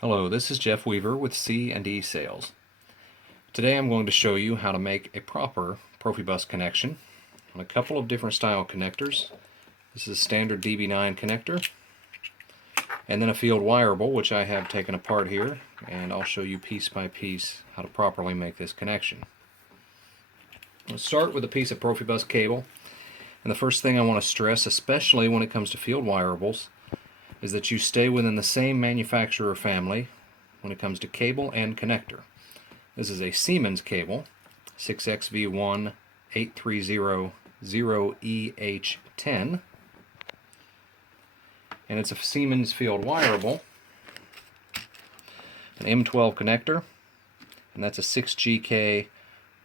Hello, this is Jeff Weaver with C&E Sales. Today I'm going to show you how to make a proper Profibus connection on a couple of different style connectors. This is a standard DB9 connector, and then a field wireable, which I have taken apart here, and I'll show you piece by piece how to properly make this connection. Let's start with a piece of Profibus cable, and the first thing I want to stress, especially when it comes to field wireables, is that you stay within the same manufacturer family when it comes to cable and connector. This is a Siemens cable, 6XV1 8300EH10, and it's a Siemens field wireable, an M12 connector, and that's a 6GK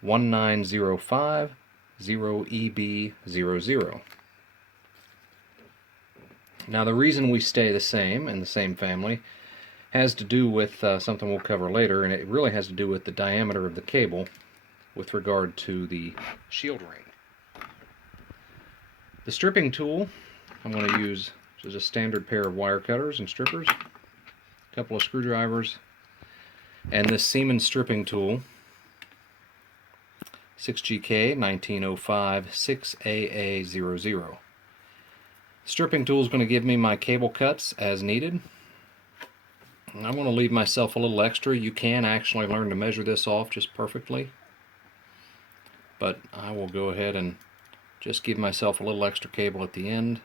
1905 0EB00. Now the reason we stay the same in the same family has to do with something we'll cover later, and it really has to do with the diameter of the cable with regard to the shield ring. The stripping tool I'm going to use is a standard pair of wire cutters and strippers, a couple of screwdrivers, and this Siemens stripping tool, 6GK 1905 6AA00. Stripping tool is going to give me my cable cuts as needed. And I'm going to leave myself a little extra. You can actually learn to measure this off just perfectly, but I will go ahead and just give myself a little extra cable at the end.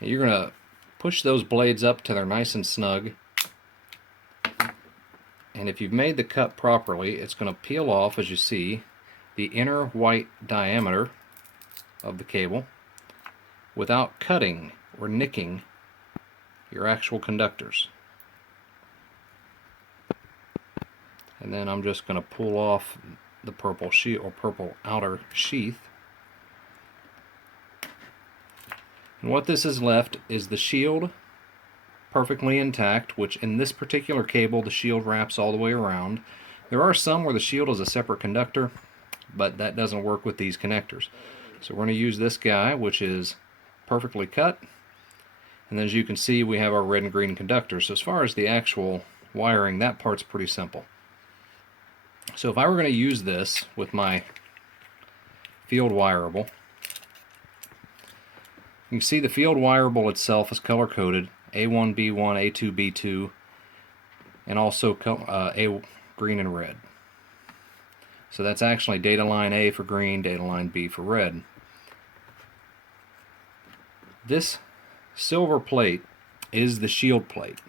And you're going to push those blades up till they're nice and snug, and if you've made the cut properly, it's going to peel off, as you see, the inner white diameter of the cable without cutting or nicking your actual conductors. And then I'm just going to pull off the purple sheath or purple outer sheath. And what this is left is the shield perfectly intact, which in this particular cable the shield wraps all the way around. There are some where the shield is a separate conductor, but that doesn't work with these connectors. So we're going to use this guy, which is perfectly cut, and then as you can see we have our red and green conductors. So as far as the actual wiring, that part's pretty simple. So if I were going to use this with my field wireable, you can see the field wireable itself is color coded A1B1, A2B2, and also A green and red. So that's actually data line A for green, data line B for red. This silver plate is the shield plate.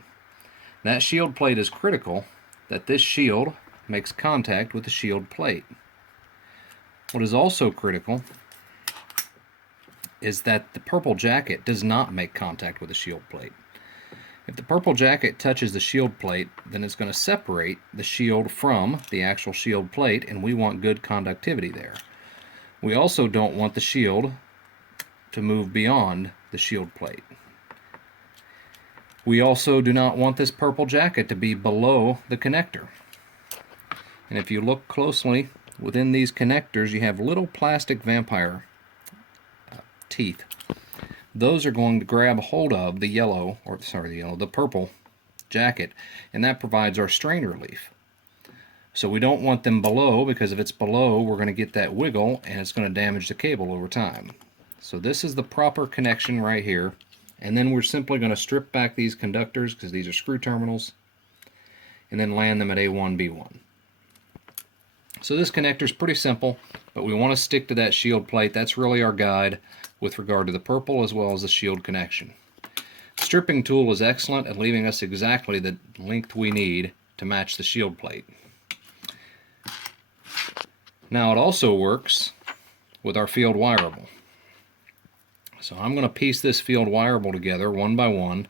That shield plate is critical that this shield makes contact with the shield plate. What is also critical is that the purple jacket does not make contact with the shield plate. If the purple jacket touches the shield plate, then it's going to separate the shield from the actual shield plate, and we want good conductivity there. We also don't want the shield to move beyond the shield plate. We also do not want this purple jacket to be below the connector. And if you look closely within these connectors, you have little plastic vampire teeth. Those are going to grab hold of the purple jacket, and that provides our strain relief. So we don't want them below, because if it's below, we're going to get that wiggle and it's going to damage the cable over time. So this is the proper connection right here, and then we're simply going to strip back these conductors, because these are screw terminals, and then land them at A1B1. So this connector is pretty simple, but we want to stick to that shield plate. That's really our guide with regard to the purple as well as the shield connection. The stripping tool is excellent at leaving us exactly the length we need to match the shield plate. Now it also works with our field wireable. So I'm going to piece this field wireable together one by one.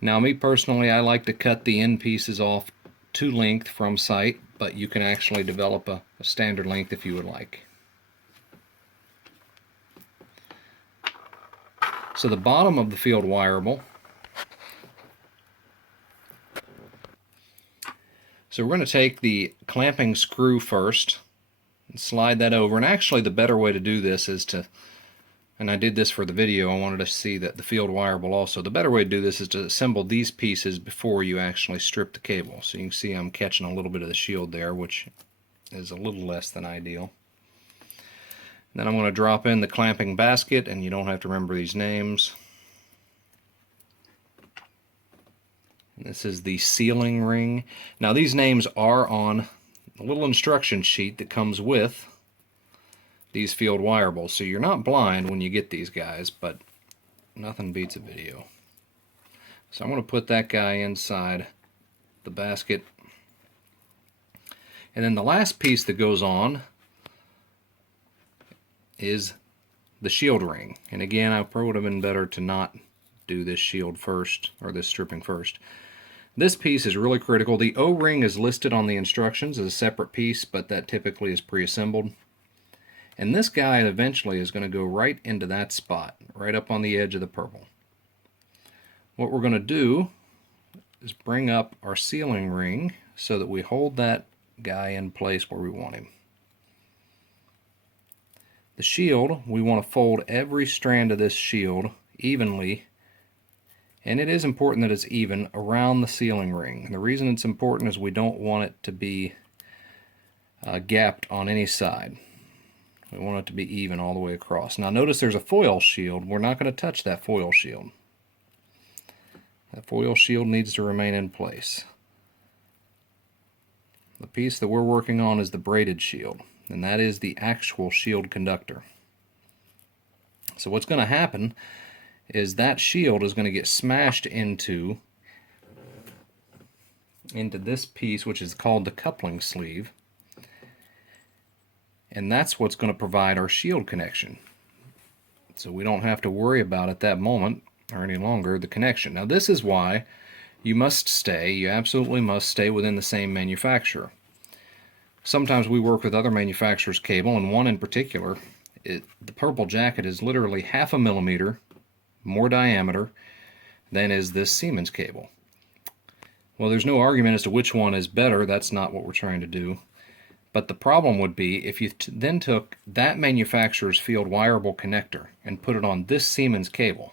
Now me personally, I like to cut the end pieces off to length from sight, but you can actually develop a standard length if you would like. So the bottom of the field wireable, so we're going to take the clamping screw first and slide that over. And actually the better way to do this is to and I did this for the video, I wanted to see that the field wireable also. The better way to do this is to assemble these pieces before you actually strip the cable. So you can see I'm catching a little bit of the shield there, which is a little less than ideal. Then I'm going to drop in the clamping basket, and you don't have to remember these names. This is the sealing ring. Now these names are on a little instruction sheet that comes with these field wireables, so you're not blind when you get these guys, but nothing beats a video. So I'm going to put that guy inside the basket. And then the last piece that goes on is the shield ring. And again, I probably would have been better to not do this shield first, or this stripping first. This piece is really critical. The O-ring is listed on the instructions as a separate piece, but that typically is pre-assembled. And this guy eventually is going to go right into that spot, right up on the edge of the purple. What we're going to do is bring up our sealing ring so that we hold that guy in place where we want him. The shield, we want to fold every strand of this shield evenly, and it is important that it's even around the sealing ring. And the reason it's important is we don't want it to be gapped on any side. We want it to be even all the way across. Now notice there's a foil shield. We're not going to touch that foil shield. That foil shield needs to remain in place. The piece that we're working on is the braided shield, and that is the actual shield conductor. So what's going to happen is that shield is going to get smashed into this piece, which is called the coupling sleeve. And that's what's going to provide our shield connection. So we don't have to worry about at that moment or any longer the connection. Now this is why you absolutely must stay within the same manufacturer. Sometimes we work with other manufacturers' cable, and one in particular, the purple jacket is literally 0.5 millimeter more diameter than is this Siemens cable. Well, there's no argument as to which one is better. That's not what we're trying to do. But the problem would be if you then took that manufacturer's field wireable connector and put it on this Siemens cable,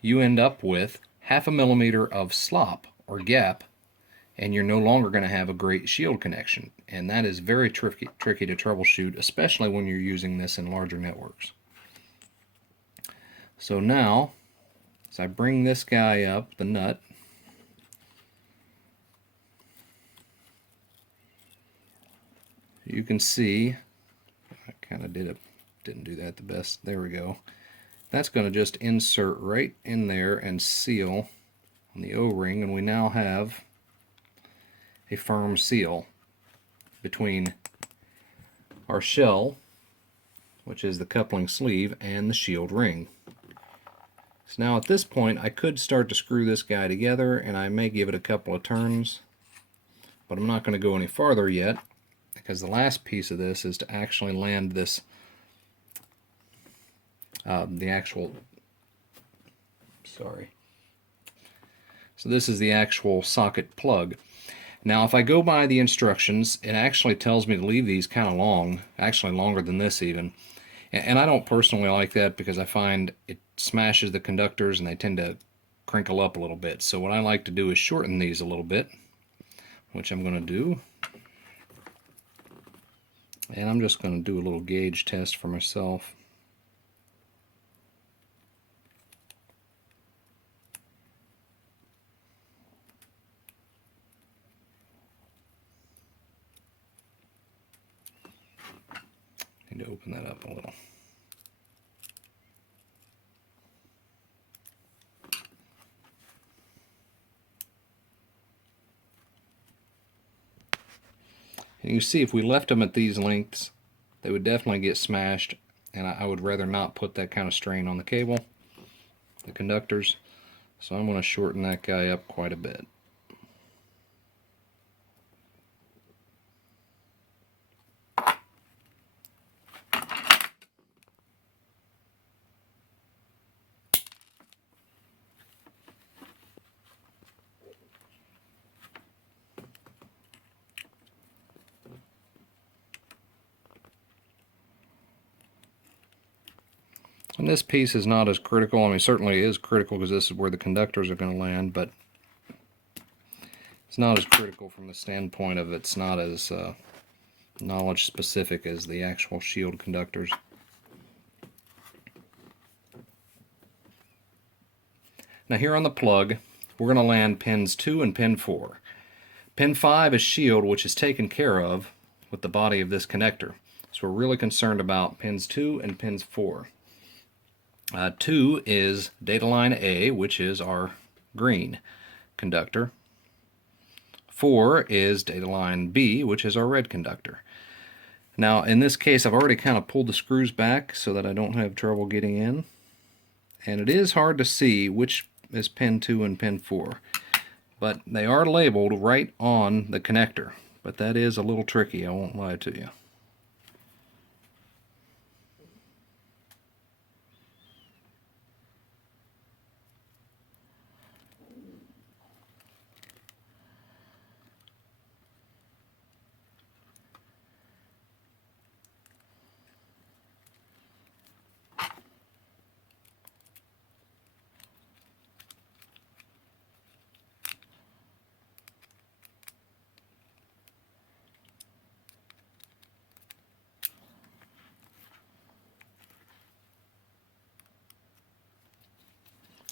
you end up with 0.5 millimeter of slop or gap, and you're no longer going to have a great shield connection. And that is very tricky to troubleshoot, especially when you're using this in larger networks. So now, as I bring this guy up, the nut, you can see, I kind of didn't do that the best. There we go. That's going to just insert right in there and seal on the O-ring, and we now have a firm seal between our shell, which is the coupling sleeve, and the shield ring. So now at this point I could start to screw this guy together, and I may give it a couple of turns, but I'm not going to go any farther yet, because the last piece of this is to actually land this, so this is the actual socket plug. Now if I go by the instructions, it actually tells me to leave these kind of long, actually longer than this even. And I don't personally like that because I find it smashes the conductors and they tend to crinkle up a little bit. So what I like to do is shorten these a little bit, which I'm going to do. And I'm just going to do a little gauge test for myself. Need to open that up a little. And you see if we left them at these lengths, they would definitely get smashed, and I would rather not put that kind of strain on the cable, the conductors. So I'm going to shorten that guy up quite a bit. And this piece is not as critical. I mean, certainly it is critical because this is where the conductors are going to land, but it's not as critical from the standpoint of it's not as knowledge specific as the actual shield conductors. Now here on the plug, we're going to land pins 2 and pin 4. Pin 5 is shield, which is taken care of with the body of this connector. So we're really concerned about pins 2 and pins 4. 2 is data line A, which is our green conductor. 4 is data line B, which is our red conductor. Now in this case I've already kind of pulled the screws back so that I don't have trouble getting in. And it is hard to see which is pin 2 and pin 4. But they are labeled right on the connector. But that is a little tricky, I won't lie to you.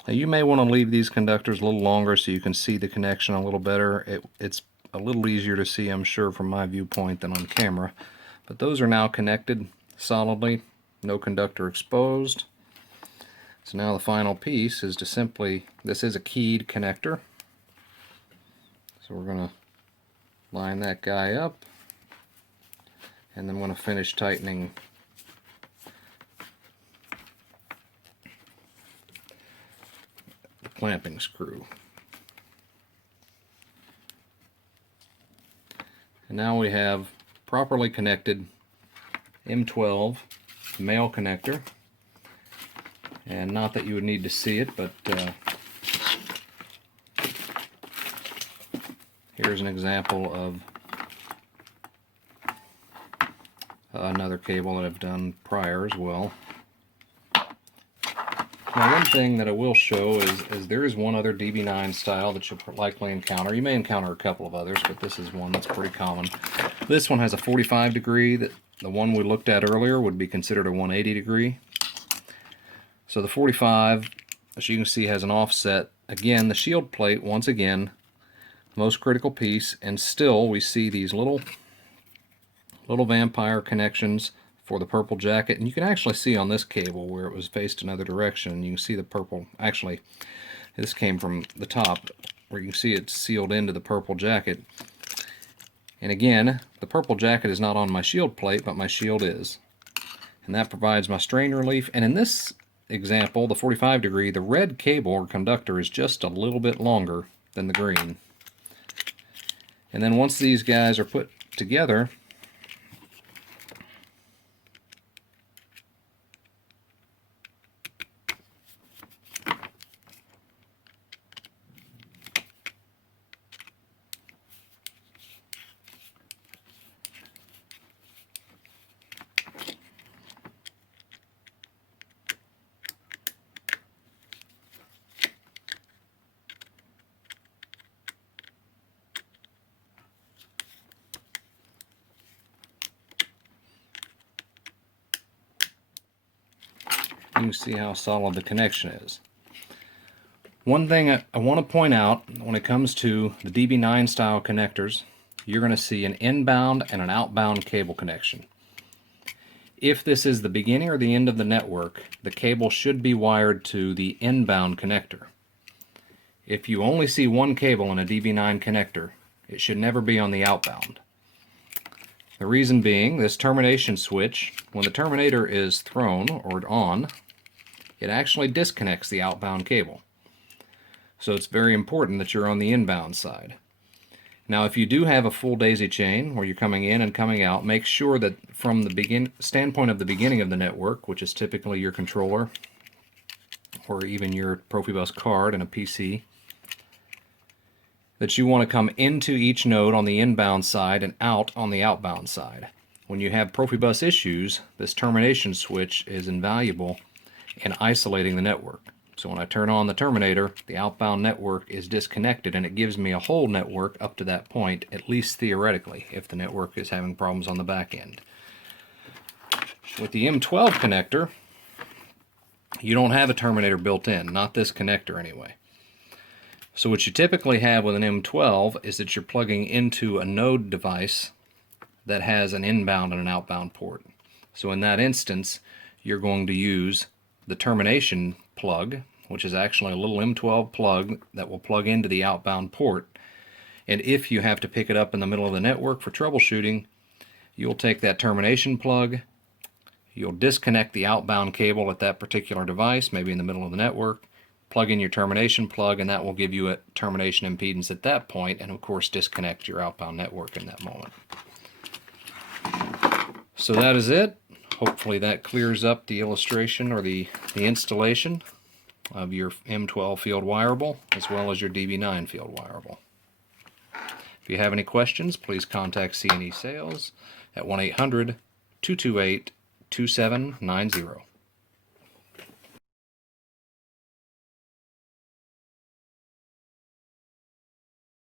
Now you may want to leave these conductors a little longer so you can see the connection a little better. It's a little easier to see, I'm sure, from my viewpoint than on camera. But those are now connected solidly, no conductor exposed. So now the final piece is to simply, this is a keyed connector. So we're going to line that guy up, and then we're going to finish tightening the clamping screw. And now we have properly connected M12 male connector. And not that you would need to see it, but here's an example of another cable that I've done prior as well. Now one thing that I will show is there is one other DB9 style that you'll likely encounter. You may encounter a couple of others, but this is one that's pretty common. This one has a 45 degree. That the one we looked at earlier would be considered a 180 degree. So the 45, as you can see, has an offset. Again, the shield plate, once again, most critical piece, and still we see these little vampire connections for the purple jacket. And you can actually see on this cable where it was faced another direction, you can see the purple. Actually, this came from the top where you can see it's sealed into the purple jacket. And again, the purple jacket is not on my shield plate, but my shield is. And that provides my strain relief. And in this example, the 45 degree, the red cable or conductor is just a little bit longer than the green. And then once these guys are put together, you can see how solid the connection is. One thing I want to point out when it comes to the DB9 style connectors, you're going to see an inbound and an outbound cable connection. If this is the beginning or the end of the network, the cable should be wired to the inbound connector. If you only see one cable in a DB9 connector, it should never be on the outbound. The reason being, this termination switch, when the terminator is thrown or on, it actually disconnects the outbound cable. So it's very important that you're on the inbound side. Now if you do have a full daisy chain where you're coming in and coming out, make sure that from the standpoint of the beginning of the network, which is typically your controller or even your Profibus card and a PC, that you want to come into each node on the inbound side and out on the outbound side. When you have Profibus issues, this termination switch is invaluable and isolating the network. So when I turn on the terminator, the outbound network is disconnected, and it gives me a whole network up to that point, at least theoretically, if the network is having problems on the back end. With the M12 connector, you don't have a terminator built in, not this connector anyway. So what you typically have with an M12 is that you're plugging into a node device that has an inbound and an outbound port. So in that instance, you're going to use the termination plug, which is actually a little M12 plug that will plug into the outbound port. And if you have to pick it up in the middle of the network for troubleshooting, you'll take that termination plug, you'll disconnect the outbound cable at that particular device, maybe in the middle of the network, plug in your termination plug, and that will give you a termination impedance at that point, and of course disconnect your outbound network in that moment. So that is it. Hopefully that clears up the illustration or the installation of your M12 field wireable as well as your DB9 field wireable. If you have any questions, please contact C&E Sales at 1-800-228-2790.